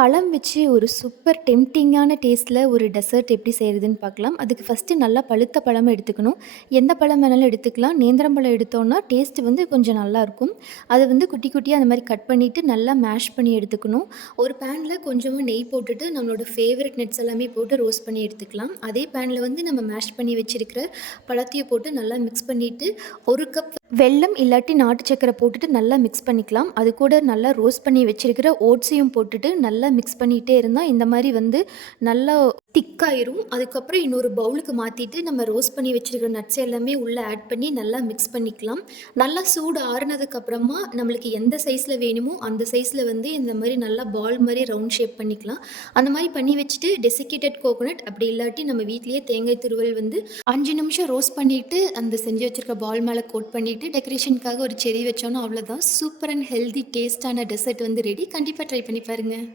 பழம் வச்சு ஒரு சூப்பர் டெம்ப்டிங்கான டேஸ்ட்டில் ஒரு டெசர்ட் எப்படி செய்கிறதுன்னு பார்க்கலாம். அதுக்கு ஃபஸ்ட்டு நல்லா பழுத்த பழம் எடுத்துக்கணும். எந்த பழம் வேணாலும் எடுத்துக்கலாம். நேந்திரம் பழம் எடுத்தோன்னா டேஸ்ட்டு வந்து கொஞ்சம் நல்லாயிருக்கும். அதை வந்து குட்டி குட்டியாக அந்த மாதிரி கட் பண்ணிவிட்டு நல்லா மேஷ் பண்ணி எடுத்துக்கணும். ஒரு பேனில் கொஞ்சமாக நெய் போட்டுட்டு நம்மளோட ஃபேவரட் நட்ஸ் எல்லாமே போட்டு ரோஸ்ட் பண்ணி எடுத்துக்கலாம். அதே பேனில் வந்து நம்ம மேஷ் பண்ணி வச்சுருக்கிற பழத்தையும் போட்டு நல்லா மிக்ஸ் பண்ணிவிட்டு 1 கப் வெல்லம் இல்லாட்டி நாட்டு சக்கரை போட்டுட்டு நல்லா மிக்ஸ் பண்ணிக்கலாம். அது கூட நல்லா ரோஸ்ட் பண்ணி வச்சிருக்கிற ஓட்ஸையும் போட்டுட்டு நல்லா மிக்ஸ் பண்ணிகிட்டே இருந்தால் இந்த மாதிரி வந்து நல்லா திக்காயிரும். அதுக்கப்புறம் இன்னொரு பவுலுக்கு மாற்றிட்டு நம்ம ரோஸ்ட் பண்ணி வச்சிருக்கிற நட்ஸ் எல்லாமே உள்ளே ஆட் பண்ணி நல்லா மிக்ஸ் பண்ணிக்கலாம். நல்லா சூடு ஆறுனதுக்கப்புறமா நம்மளுக்கு எந்த சைஸில் வேணுமோ அந்த சைஸில் வந்து இந்த மாதிரி நல்லா பால் மாதிரி ரவுண்ட் ஷேப் பண்ணிக்கலாம். அந்த மாதிரி பண்ணி வச்சுட்டு டெசிகேட்டட் கோகோனட் அப்படி இல்லாட்டி நம்ம வீட்லேயே தேங்காய் துருவல் வந்து 5 நிமிஷம் ரோஸ்ட் பண்ணிவிட்டு அந்த செஞ்சு வச்சுருக்க பால் மேலே கோட் பண்ணிவிட்டு டெக்கரேஷனுக்காக ஒரு செரி வச்சோன்னா அவ்வளோதான். சூப்பர் அண்ட் ஹெல்தி டேஸ்டான டெசர்ட் வந்து ரெடி. கண்டிப்பாக ட்ரை பண்ணி பாருங்கள்.